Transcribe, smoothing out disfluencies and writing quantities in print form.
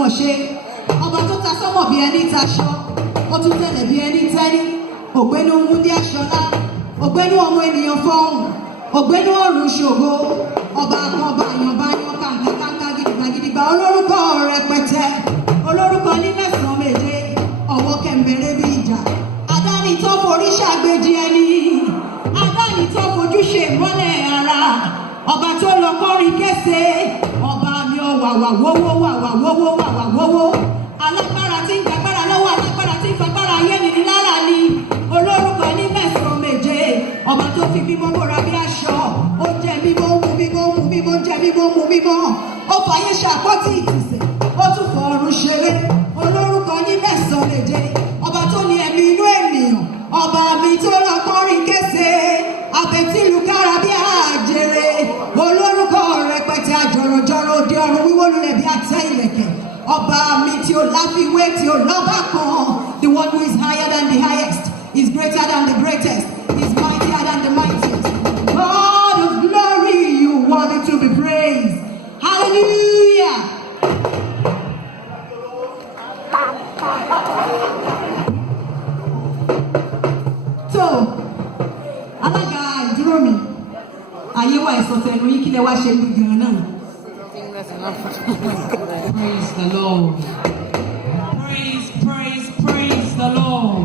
wọn ṣe ọba tó ta sọ́mọ̀ bí ẹni taṣọ ó tún tẹ̀lẹ̀ bí ẹni tẹ́ni ògbénú múdí aṣọlá ògbénú ọmọ ènìyàn fọ́hùn ògbénú ọ̀run ṣògo ọba àkànbá àyànbá yan kàǹkàǹkà gidigba olórúkọ rẹpẹtẹ olórúkọ ní mẹ́sàn-án méje ọwọ́ kẹ̀mbẹ̀rẹ̀ bí ìjà adáni tó forí ṣàgbéjì ẹni adáni tó fojú ṣe ìmọ́lẹ̀ ara ọba tó lọ kọrin kése ọba mi ò wàwà wówó alágbára tí ń gbàgbára lọ́wọ́ alágbára tí ń fagbára ayé nìní lára ni olórúkọ ní mẹ́sàn-án méje ọba tó fi mímọ́ bóra bí aṣọ ó jẹ mímọ́ ó mu mímọ́ ó mu mímọ́ jẹ mímọ́ ó mu mímọ́ ó fàyè ṣàpótí ìtìsẹ̀ ó tún fọ̀run ṣeré olórúkọ ní mẹ́sàn-án méje ọba tó ní ẹ̀mí inú ènìyàn ọba mi tó lọ kọrin kése àbẹ̀tìlú kára bí àjèrè olórúkọ rẹpẹtẹ àjọ̀rọ̀jọ̀rọ̀ òde ọ̀run wíwó lulẹ̀ bí àtẹ ìlẹ̀kẹ̀ ọba mi tí ó láfiwé tí ó lọ́ba kan the one who is higher than the highest is greater than the greatest is mightier than the mightiest God of glory you worthy to be praised hallelujah. So alága ìdúró mi ayé wa ìsọ̀tẹ̀ ẹnu yín kí lẹ wá ṣe ní gan náà. Praise the Lord. Praise the Lord.